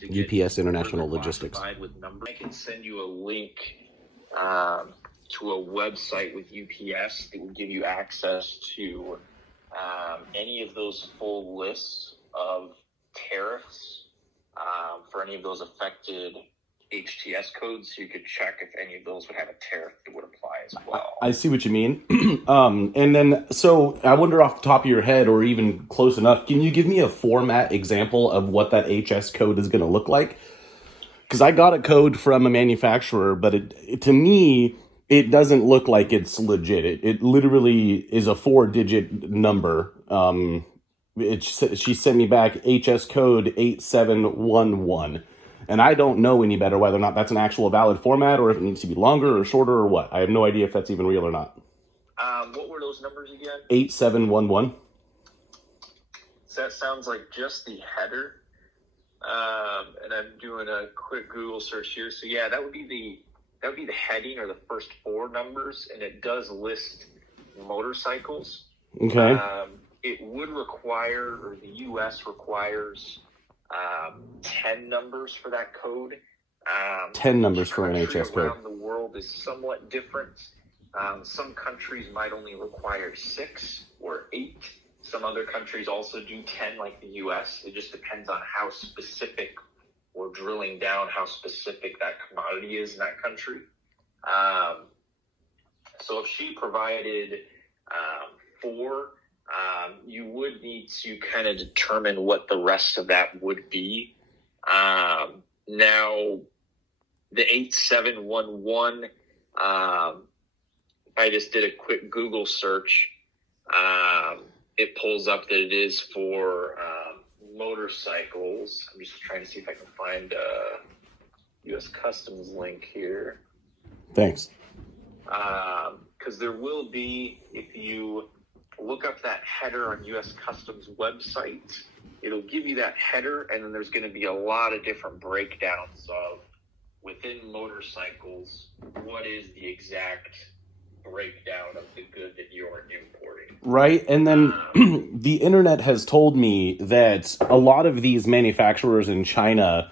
to get UPS further International Logistics. classified with numbers. I can send you a link to a website with UPS that will give you access to any of those full lists of tariffs for any of those affected HTS codes, so you could check if any of those would have a tariff that would apply as well. I see what you mean. And then, so I wonder off the top of your head, or even close enough, can you give me a format example of what that HS code is going to look like? Because I got a code from a manufacturer, but it to me, it doesn't look like it's legit. It literally is a 4-digit number. She sent me back HS code 8711. And I don't know any better whether or not that's an actual valid format, or if it needs to be longer or shorter or what. I have no idea if that's even real or not. What were those numbers again? 8711. So that sounds like just the header. And I'm doing a quick Google search here. So yeah, that would be the heading, or the first 4 numbers, and it does list motorcycles. Okay. It would require, or the U.S. requires, 10 numbers for that code. 10 numbers for an HS code. Around the world is somewhat different. Some countries might only require 6 or 8. Some other countries also do 10, like the U.S. It just depends on how specific, or drilling down how specific that commodity is in that country. So if she provided 4, you would need to kind of determine what the rest of that would be. Now, the 8711, if I just did a quick Google search, it pulls up that it is for motorcycles. I'm just trying to see if I can find a U.S. Customs link here. Thanks. Because there will be, if you look up that header on U.S. Customs website, it'll give you that header, and then there's going to be a lot of different breakdowns of, within motorcycles, what is the exact breakdown of the good that you're importing. Right. And then the internet has told me that a lot of these manufacturers in China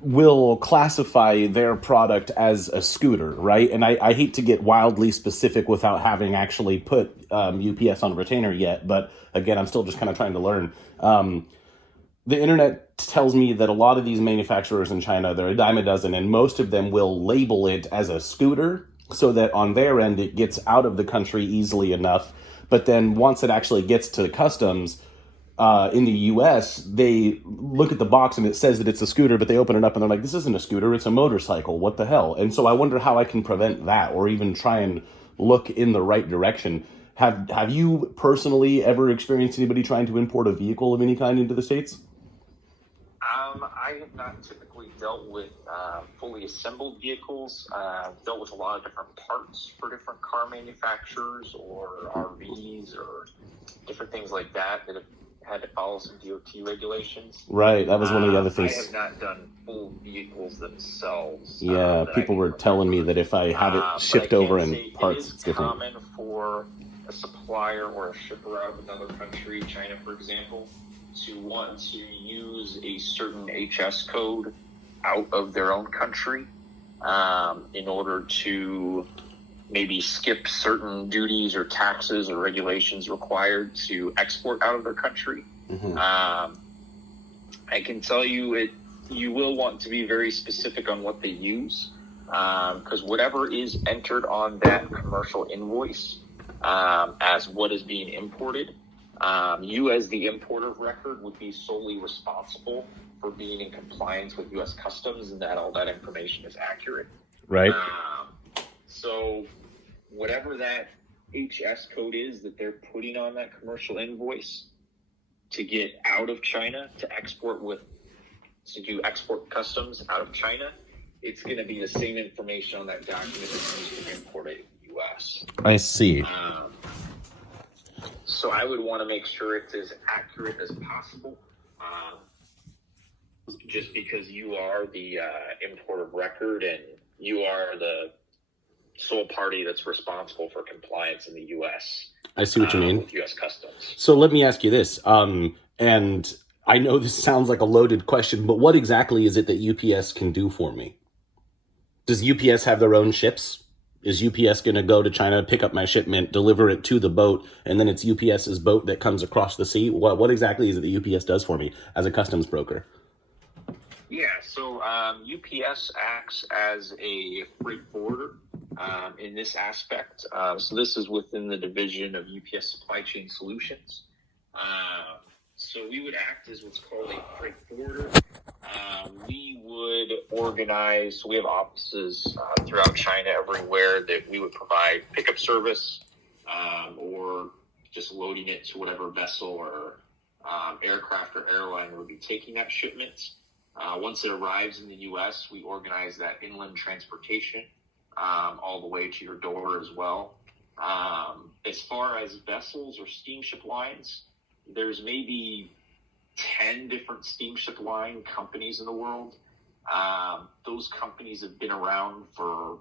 will classify their product as a scooter, right? And I hate to get wildly specific without having actually put UPS on a retainer yet, but again, I'm still just kind of trying to learn. The internet tells me that a lot of these manufacturers in China, they're a dime a dozen, and most of them will label it as a scooter so that on their end it gets out of the country easily enough. But then once it actually gets to customs, in the U.S., they look at the box and it says that it's a scooter, but they open it up and they're like, this isn't a scooter, it's a motorcycle. What the hell? And so I wonder how I can prevent that, or even try and look in the right direction. Have you personally ever experienced anybody trying to import a vehicle of any kind into the States? I have not typically dealt with fully assembled vehicles. I've dealt with a lot of different parts for different car manufacturers, or RVs, or different things like that have had to follow some DOT regulations. Right, that was one of the other things. I have not done full vehicles themselves. Yeah, people were telling me that if I had it shipped over in parts, it's different. It is common for a supplier or a shipper out of another country, China for example, to want to use a certain HS code out of their own country in order to maybe skip certain duties or taxes or regulations required to export out of their country. Mm-hmm. I can tell you you will want to be very specific on what they use, because whatever is entered on that commercial invoice as what is being imported, you as the importer of record would be solely responsible for being in compliance with U.S. Customs and that all that information is accurate. Right. So whatever that HS code is that they're putting on that commercial invoice to get out of China, to do export customs out of China, it's going to be the same information on that document that's used to import it in the U.S. I see. So I would want to make sure it's as accurate as possible, just because you are the importer of record and you are the sole party that's responsible for compliance in the U.S. I see what you mean. With U.S. Customs. So let me ask you this, and I know this sounds like a loaded question, but what exactly is it that UPS can do for me? Does UPS have their own ships? Is UPS going to go to China, pick up my shipment, deliver it to the boat, and then it's UPS's boat that comes across the sea? What exactly is it that UPS does for me as a customs broker? Yeah, so UPS acts as a freight forwarder in this aspect. So this is within the division of UPS Supply Chain Solutions. So we would act as what's called a freight forwarder. We would organize, so we have offices throughout China everywhere that we would provide pickup service or just loading it to whatever vessel or aircraft or airline would be taking that shipment. Once it arrives in the U.S., we organize that inland transportation all the way to your door as well. As far as vessels or steamship lines, there's maybe 10 different steamship line companies in the world. Those companies have been around for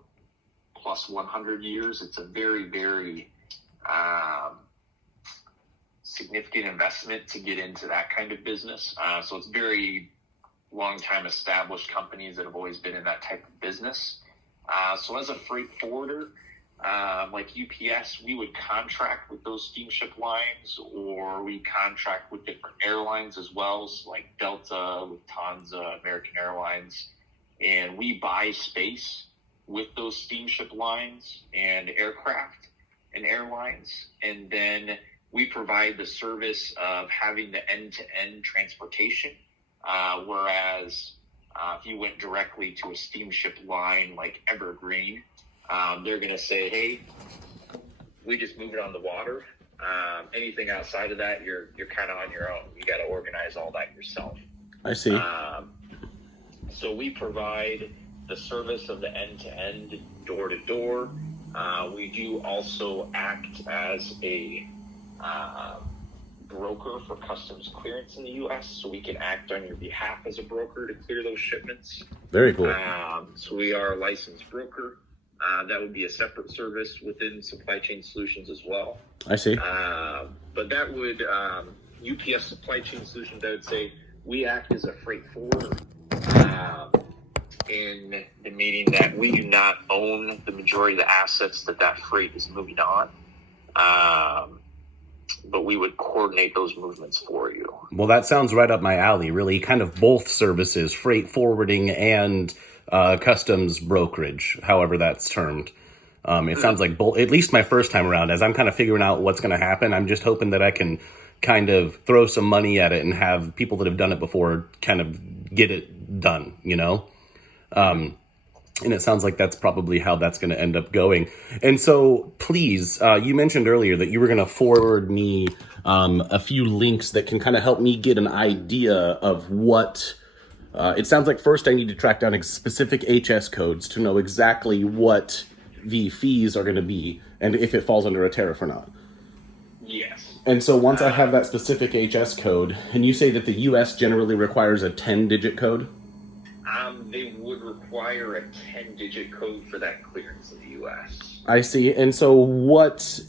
plus 100 years. It's a very, very significant investment to get into that kind of business. So it's very long time established companies that have always been in that type of business. So as a freight forwarder, like UPS, we would contract with those steamship lines, or we contract with different airlines as well, so like Delta, Lufthansa, American Airlines, and we buy space with those steamship lines and aircraft and airlines, and then we provide the service of having the end-to-end transportation, whereas if you went directly to a steamship line like Evergreen, they're going to say, hey, we just move it on the water. Anything outside of that, you're kind of on your own. You got to organize all that yourself. I see. So we provide the service of the end-to-end, door-to-door. We do also act as a broker for customs clearance in the U.S., so we can act on your behalf as a broker to clear those shipments. Very cool. So we are a licensed broker. That would be a separate service within Supply Chain Solutions as well. I see. But that would, UPS Supply Chain Solutions, I would say, we act as a freight forwarder in the meaning that we do not own the majority of the assets that freight is moving on. But we would coordinate those movements for you. Well, that sounds right up my alley, really. Kind of both services, freight forwarding and customs brokerage, however that's termed. It sounds like both, at least my first time around, as I'm kind of figuring out what's going to happen. I'm just hoping that I can kind of throw some money at it and have people that have done it before kind of get it done, you know? And it sounds like that's probably how that's going to end up going. And so, please, you mentioned earlier that you were going to forward me a few links that can kind of help me get an idea of what... it sounds like first I need to track down specific HS codes to know exactly what the fees are going to be and if it falls under a tariff or not. Yes. And so once I have that specific HS code, and you say that the U.S. generally requires a 10-digit code? They would require a 10-digit code for that clearance in the U.S. I see. And so what,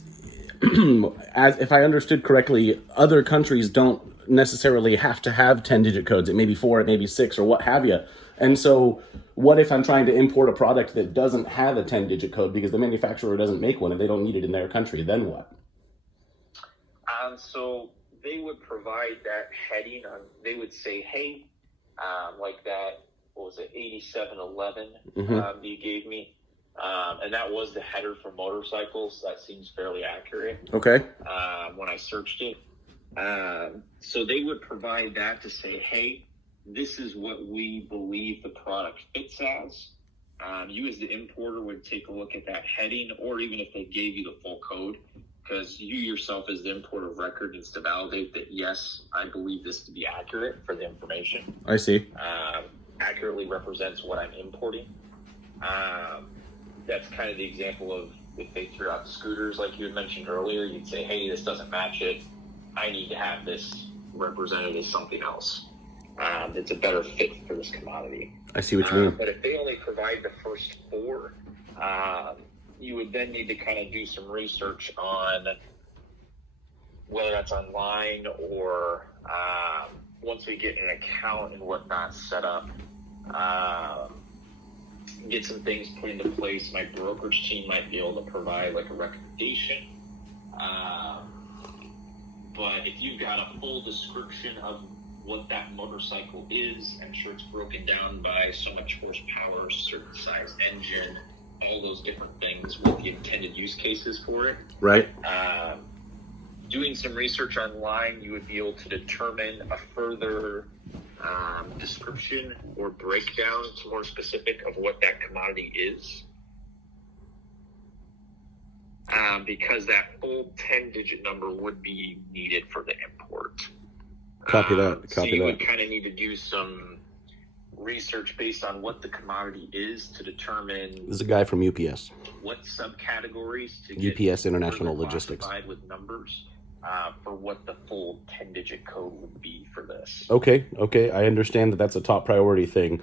as if I understood correctly, other countries don't necessarily have to have 10-digit codes. It may be 4, it may be 6, or what have you. And so what if I'm trying to import a product that doesn't have a 10-digit code because the manufacturer doesn't make one and they don't need it in their country? Then what? So they would provide that heading on, they would say, hey, like that, what was it, 8711 you gave me. And that was the header for motorcycles. That seems fairly accurate. Okay. When I searched it. So they would provide that to say, hey, this is what we believe the product fits as. You as the importer would take a look at that heading, or even if they gave you the full code, because you yourself as the importer of record needs to validate that, yes, I believe this to be accurate for the information. I see. Accurately represents what I'm importing. That's kind of the example of if they threw out scooters like you had mentioned earlier, you'd say, hey, this doesn't match it. I need to have this represented as something else. It's a better fit for this commodity. I see what you mean. But if they only provide the first 4, you would then need to kind of do some research on whether that's online or once we get an account and whatnot set up, get some things put into place, my brokerage team might be able to provide like a recommendation. But if you've got a full description of what that motorcycle is, I'm sure it's broken down by so much horsepower, certain size engine, all those different things with the intended use cases for it. Right. Doing some research online, you would be able to determine a further description or breakdown to more specific of what that commodity is. Because that full 10-digit number would be needed for the import. Copy that. So you would kind of need to do some research based on what the commodity is to determine. This is a guy from UPS. What subcategories to UPS International Logistics. With numbers for what the full 10-digit code would be for this. Okay. I understand that that's a top priority thing.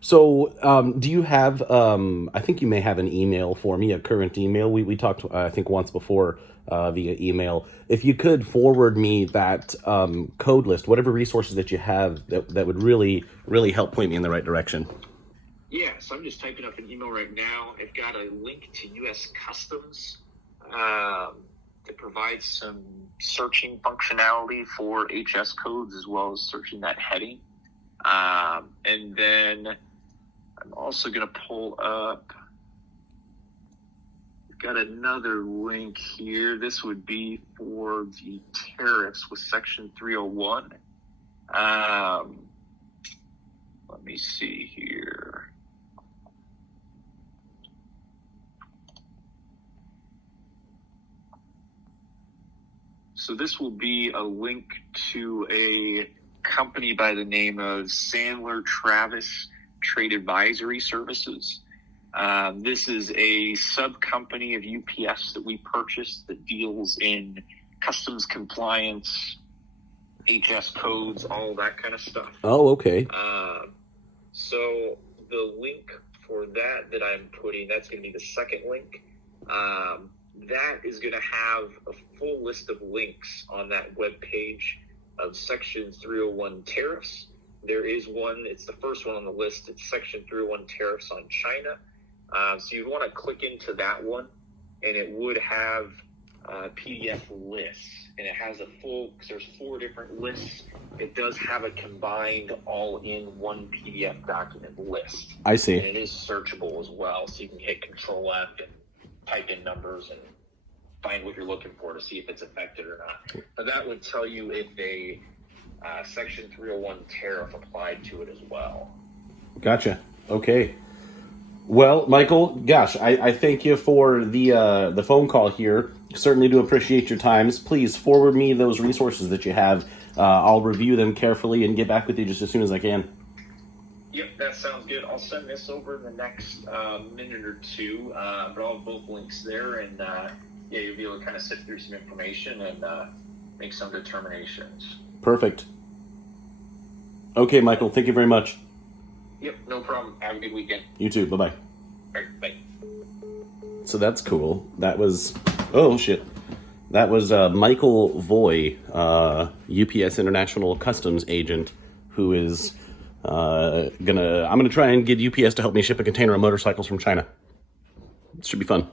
So do you have, I think you may have an email for me, a current email. We talked, I think, once before via email. If you could forward me that code list, whatever resources that you have that would really, really help point me in the right direction. Yeah, so I'm just typing up an email right now. I've got a link to U.S. Customs that provides some searching functionality for HS codes as well as searching that heading. And then I'm also going to pull up, we've got another link here. This would be for the tariffs with Section 301. Let me see here. So this will be a link to a company by the name of Sandler Travis Trade Advisory Services. This is a sub-company of UPS that we purchased that deals in customs compliance, HS codes, all that kind of stuff. Oh, okay. So the link for that I'm putting, that's going to be the second link. That is going to have a full list of links on that web page of Section 301 tariffs. There is one, it's the first one on the list, it's Section 301 tariffs on China. So you want to click into that one, and it would have PDF lists, and it has a full, because there's 4 different lists, it does have a combined all-in-one PDF document list. I see. And it is searchable as well, so you can hit Control F and type in numbers and find what you're looking for to see if it's affected or not. But that would tell you if a Section 301 tariff applied to it as well. Gotcha. Okay. Well, Michael, gosh, I thank you for the phone call here. Certainly do appreciate your times. Please forward me those resources that you have. I'll review them carefully and get back with you just as soon as I can. Yep, that sounds good. I'll send this over in the next minute or two, but I'll have both links there, and yeah, you'll be able to kind of sift through some information and make some determinations. Perfect. Okay, Michael, thank you very much. Yep, no problem. Have a good weekend. You too. Bye-bye. All right, bye. So that's cool. That was, oh shit. That was Michael Voy, UPS International Customs agent, who is I'm gonna try and get UPS to help me ship a container of motorcycles from China. It should be fun.